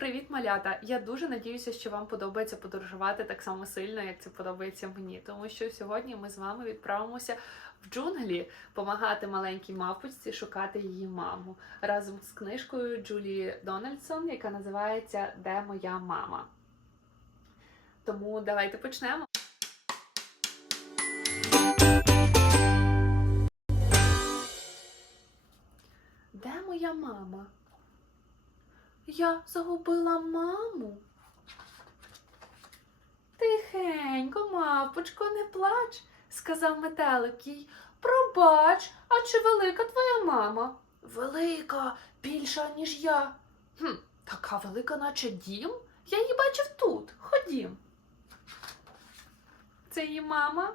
Привіт, малята! Я дуже надіюся, що вам подобається подорожувати так само сильно, як це подобається мені. Тому що сьогодні ми з вами відправимося в джунглі допомагати маленькій мавпочці шукати її маму разом з книжкою Джулії Дональдсон, яка називається Де моя мама. Тому давайте почнемо. Де моя мама? Я загубила маму. Тихенько, мавпочко, не плач, сказав метелик їй. Пробач, а чи велика твоя мама? Велика, більша, ніж я. Хм, така велика, наче дім. Я її бачив тут. Ходім. Це її мама?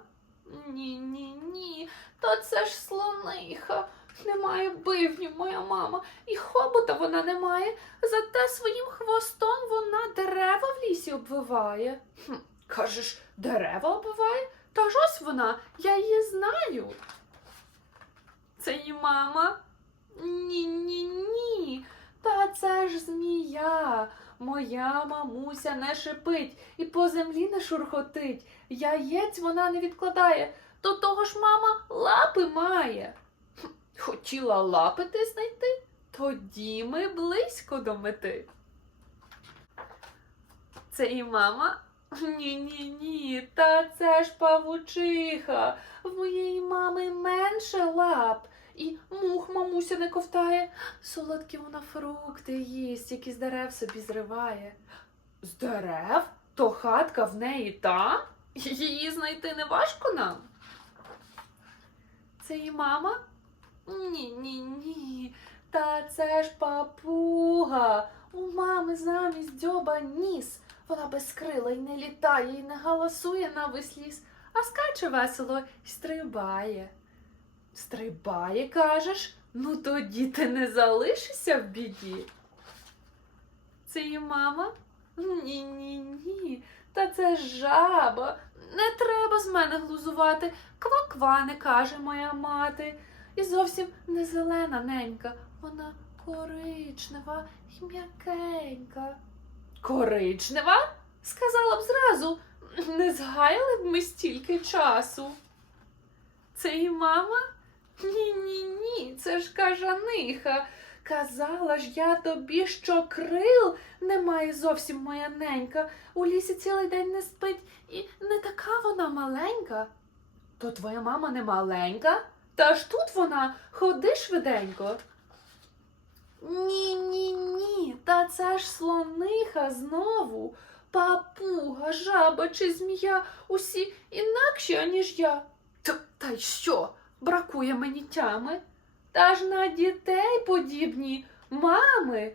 Ні, ні, ні. Та це ж слониха. Немає бивнів, моя мама, і хобота вона не має, зате своїм хвостом вона дерева в лісі обвиває. Хм, кажеш, дерева обвиває? Та ж ось вона, я її знаю. Це її мама? Ні, ні, ні. Та це ж змія. Моя мамуся не шипить і по землі не шурхотить. Яєць вона не відкладає. До того ж мама лапи має. Хотіла лапити знайти, тоді ми близько до мети. Це і мама? Ні, ні, та це ж павучиха. В моєї мами менше лап. І мух мамуся не ковтає. Солодкі вона фрукти їсть, які з дерев собі зриває. З дерев? То хатка в неї там? Її знайти не важко нам. Це і мама? Ні, ні, ні. Та це ж папуга. У мами замість дзьоба ніс. Вона безкрила й не літає, і не галасує на весь ліс, а скаче весело й стрибає. Стрибає, кажеш? Ну тоді ти не залишишся в біді. Це її мама? Ні, ні, ні. Та це жаба. Не треба з мене глузувати. Ква-ква не каже моя мати. І зовсім не зелена ненька, вона коричнева і м'якенька. Коричнева? Сказала б зразу, не згаяли б ми стільки часу. Це і мама? Ні, ні, ні, це ж кажаниха. Казала ж я тобі, що крил немає зовсім моя ненька. У лісі цілий день не спить, і не така вона маленька. То твоя мама не маленька? Та ж тут вона, ходи швиденько. Ні, ні, ні, та це ж слониха знову. Папуга, жаба чи змія, усі інакші, аніж я. Та, та й що? Бракує мені тями. Та ж на дітей подібні, мами.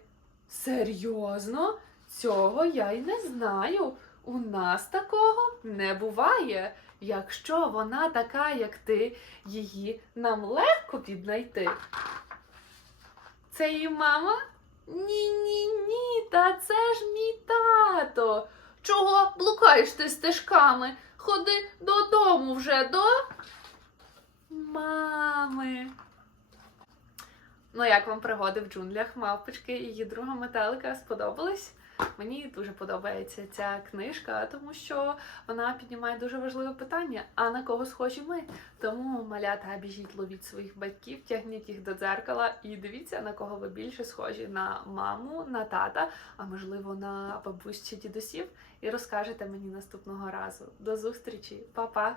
Серйозно, цього я й не знаю. У нас такого не буває. Якщо вона така, як ти, її нам легко піднайти. Це її мама? Ні, ні, ні, та це ж мій тато. Чого блукаєш ти стежками? Ходи додому вже до мами. Ну, як вам пригоди в джунглях мавпочки і її друга метелика сподобались? Мені дуже подобається ця книжка, тому що вона піднімає дуже важливе питання: а на кого схожі ми? Тому малята біжіть ловіть своїх батьків, тягніть їх до дзеркала і дивіться, на кого ви більше схожі на маму, на тата, а можливо на бабусь чи дідусів, і розкажете мені наступного разу. До зустрічі, Па-па!